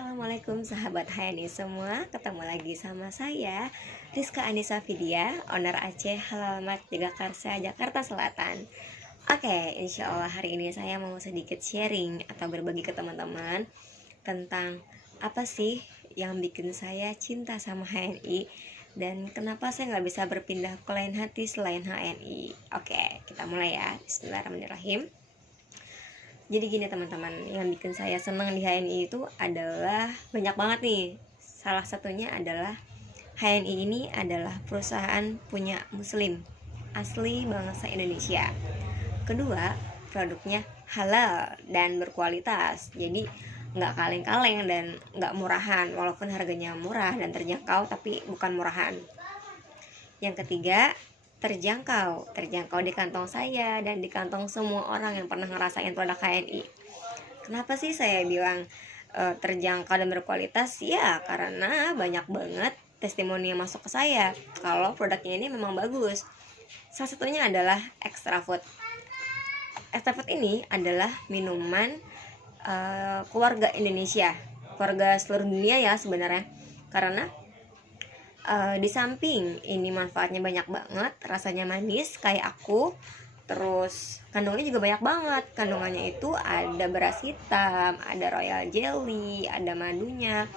Assalamualaikum sahabat HNI semua. Ketemu lagi sama saya Rizka Anissa Vidya, owner Aceh Halal Mart Jagakarsa, Jakarta Selatan. Oke, insya Allah hari ini saya mau sedikit sharing atau berbagi ke teman-teman tentang apa sih yang bikin saya cinta sama HNI dan kenapa saya nggak bisa berpindah ke lain hati selain HNI. Oke, kita mulai ya. Bismillahirrahmanirrahim. Jadi gini teman-teman, yang bikin saya senang di HNI itu adalah banyak banget nih. Salah satunya adalah HNI ini adalah perusahaan punya muslim asli bangsa Indonesia. Kedua, produknya halal dan berkualitas. Jadi nggak kaleng-kaleng dan nggak murahan. Walaupun harganya murah dan terjangkau, tapi bukan murahan. Yang ketiga, terjangkau di kantong saya dan di kantong semua orang yang pernah ngerasain produk HNI. Kenapa sih saya bilang terjangkau dan berkualitas? Ya karena banyak banget testimoni yang masuk ke saya kalau produknya ini memang bagus. Salah satunya adalah extra food. Extra food ini adalah minuman keluarga Indonesia, keluarga seluruh dunia ya sebenarnya, karena di samping ini manfaatnya banyak banget, rasanya manis kayak aku, terus kandungannya juga banyak banget. Kandungannya itu ada beras hitam, ada royal jelly, ada madunya.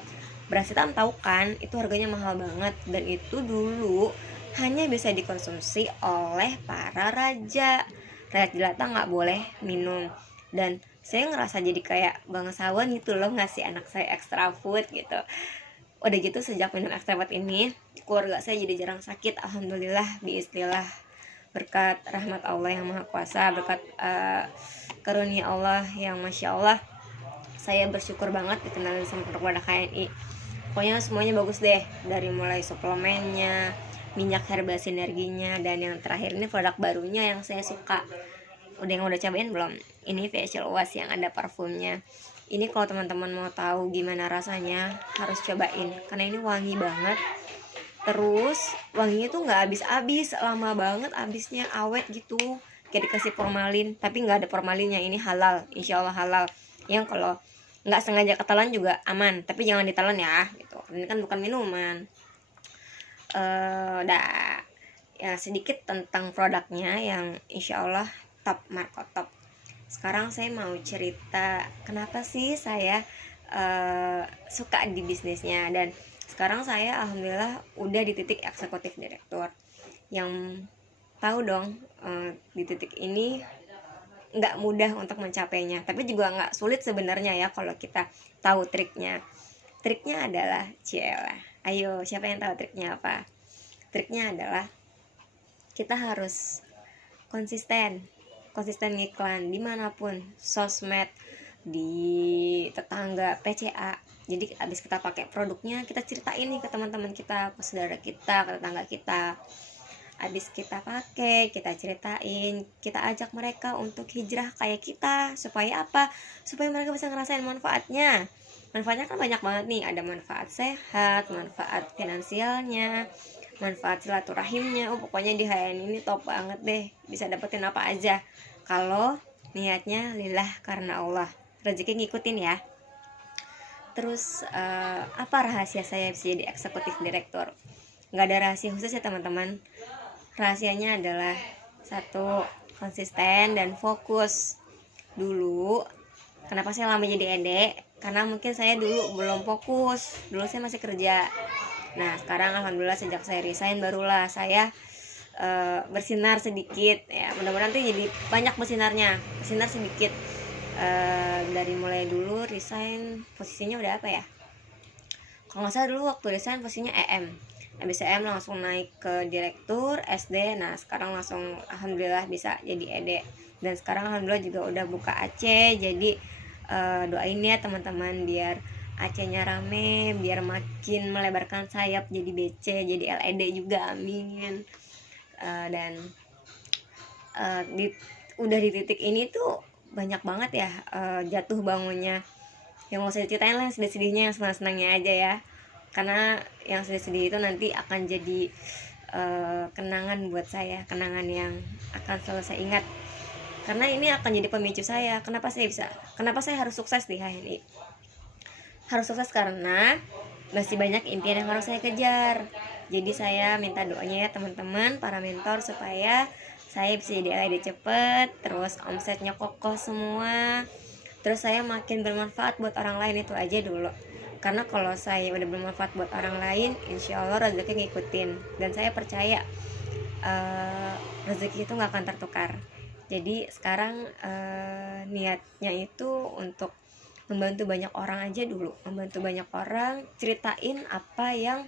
Beras hitam tahu kan, itu harganya mahal banget dan itu dulu hanya bisa dikonsumsi oleh para raja. Rakyat jelata nggak boleh minum, dan saya ngerasa jadi kayak bangsawan gitu loh, ngasih anak saya extra food gitu. Udah gitu sejak minum extra food ini, keluarga saya jadi jarang sakit, alhamdulillah, biiznillah, berkat rahmat Allah yang maha kuasa, berkat karunia Allah yang masya Allah. Saya bersyukur banget dikenalin sama produk HNI. Pokoknya semuanya bagus deh, dari mulai suplemennya, minyak herbal sinerginya, dan yang terakhir ini produk barunya yang saya suka. Udah cobain belum? Ini facial wash yang ada parfumnya. Ini kalau teman-teman mau tahu gimana rasanya, harus cobain karena ini wangi banget. Terus wanginya tuh nggak habis-habis, lama banget habisnya, awet gitu, kayak dikasih formalin. Tapi nggak ada formalinnya, ini halal, insya Allah halal. Yang kalau nggak sengaja ketelan juga aman, tapi jangan ditelan ya gitu, ini kan bukan minuman. Dah ya, sedikit tentang produknya yang insya Allah top, marko top. Sekarang saya mau cerita kenapa sih saya suka di bisnisnya, dan sekarang saya alhamdulillah udah di titik eksekutif direktur. Yang tahu dong, di titik ini nggak mudah untuk mencapainya, tapi juga nggak sulit sebenarnya ya kalau kita tahu triknya. Triknya adalah cielah. Ayo, siapa yang tahu triknya apa? Triknya adalah kita harus konsisten ngiklan dimanapun, sosmed, di tetangga, PCA. Jadi abis kita pakai produknya, kita ceritain nih ke teman-teman kita, ke saudara kita, ke tetangga kita. Abis kita pakai, kita ceritain, kita ajak mereka untuk hijrah kayak kita. Supaya apa? Supaya mereka bisa ngerasain manfaatnya. Manfaatnya kan banyak banget nih, ada manfaat sehat, manfaat finansialnya, manfaat silaturahimnya. Pokoknya di HN ini top banget deh, bisa dapetin apa aja kalau niatnya lillah karena Allah. Rezeki ngikutin ya. Terus apa rahasia saya bisa jadi eksekutif direktur? Nggak ada rahasia khusus ya teman-teman. Rahasianya adalah satu, konsisten dan fokus. Dulu kenapa saya lama jadi ede? Karena mungkin saya dulu belum fokus, dulu saya masih kerja. Nah sekarang alhamdulillah sejak saya resign barulah saya bersinar sedikit ya. Mudah-mudahan tuh jadi banyak bersinar sedikit. Dari mulai dulu resign posisinya udah apa ya, kalau nggak salah dulu waktu resign posisinya EM, habis EM langsung naik ke direktur SD. Nah sekarang langsung alhamdulillah bisa jadi ED, dan sekarang alhamdulillah juga udah buka AC. Jadi doain ya teman-teman biar AC-nya rame, biar makin melebarkan sayap jadi BC, jadi LED juga, amin. Dan udah di titik ini tuh banyak banget ya jatuh bangunnya. Yang mau saya ceritain lah yang sedih-sedihnya, yang senang-senangnya aja ya, karena yang sedih-sedih itu nanti akan jadi kenangan buat saya, kenangan yang akan selalu saya ingat, karena ini akan jadi pemicu saya kenapa saya harus sukses di HNI. harus sukses karena masih banyak impian yang harus saya kejar. Jadi saya minta doanya ya teman-teman, para mentor, supaya saya bisa jadi AID cepet, terus omsetnya kokoh semua, terus saya makin bermanfaat buat orang lain. Itu aja dulu, karena kalau saya udah bermanfaat buat orang lain, insya Allah rezeki ngikutin. Dan saya percaya rezeki itu nggak akan tertukar. Jadi sekarang niatnya itu untuk membantu banyak orang aja dulu, membantu banyak orang, ceritain apa yang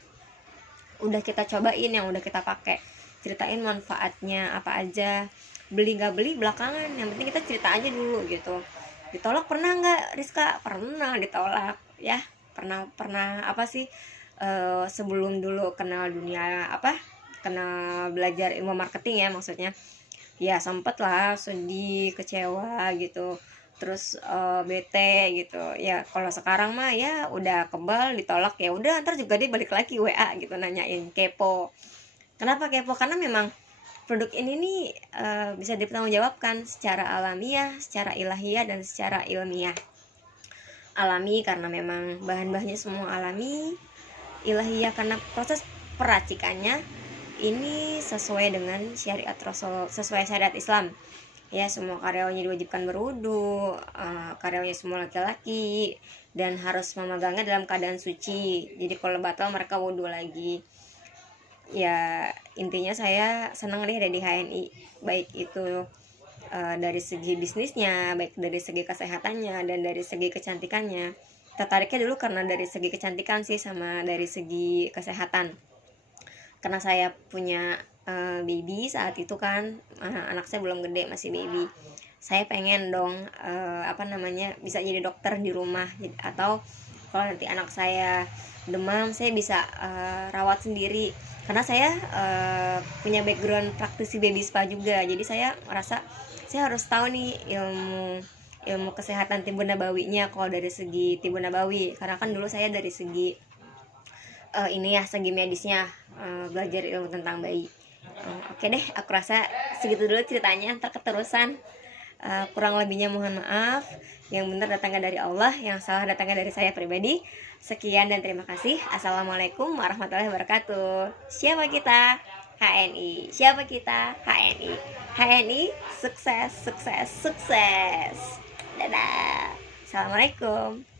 udah kita cobain, yang udah kita pakai, ceritain manfaatnya apa aja. Beli nggak beli belakangan, yang penting kita cerita aja dulu gitu. Ditolak pernah nggak Rizka? Pernah ditolak ya, pernah apa sih, sebelum dulu kenal dunia apa, kenal belajar ilmu marketing ya maksudnya, ya sempet lah sedih, kecewa gitu, terus bete gitu ya. Kalau sekarang mah ya udah kebal, ditolak ya udah, ntar juga dia balik lagi WA gitu nanyain, kepo. Kenapa kepo? Karena memang produk ini nih bisa dipertanggungjawabkan secara alamiah, secara ilahiyah, dan secara ilmiah. Alami karena memang bahan-bahannya semua alami, ilahiyah karena proses peracikannya ini sesuai dengan syariat Rasul, sesuai syariat Islam ya. Semua karyawannya diwajibkan berwudu, karyawannya semua laki-laki, dan harus memegangnya dalam keadaan suci. Jadi kalau batal mereka wudu lagi ya. Intinya saya senang deh ada di HNI, baik itu dari segi bisnisnya, baik dari segi kesehatannya, dan dari segi kecantikannya. Tertariknya dulu karena dari segi kecantikan sih, sama dari segi kesehatan. Karena saya punya baby saat itu kan, anak saya belum gede, masih baby. Saya pengen dong bisa jadi dokter di rumah, atau kalau nanti anak saya demam saya bisa rawat sendiri. Karena saya punya background praktisi baby spa juga, jadi saya merasa saya harus tahu nih ilmu kesehatan timbun nabawinya kalau dari segi timbun nabawi. Karena kan dulu saya dari segi ini ya, segi medisnya, belajar ilmu tentang bayi. Oke deh, aku rasa segitu dulu ceritanya, ntar keterusan. Kurang lebihnya mohon maaf. Yang benar datangnya dari Allah, yang salah datangnya dari saya pribadi. Sekian dan terima kasih. Assalamualaikum warahmatullahi wabarakatuh. Siapa kita? HNI. Siapa kita? HNI. HNI sukses, sukses, sukses. Dadah. Assalamualaikum.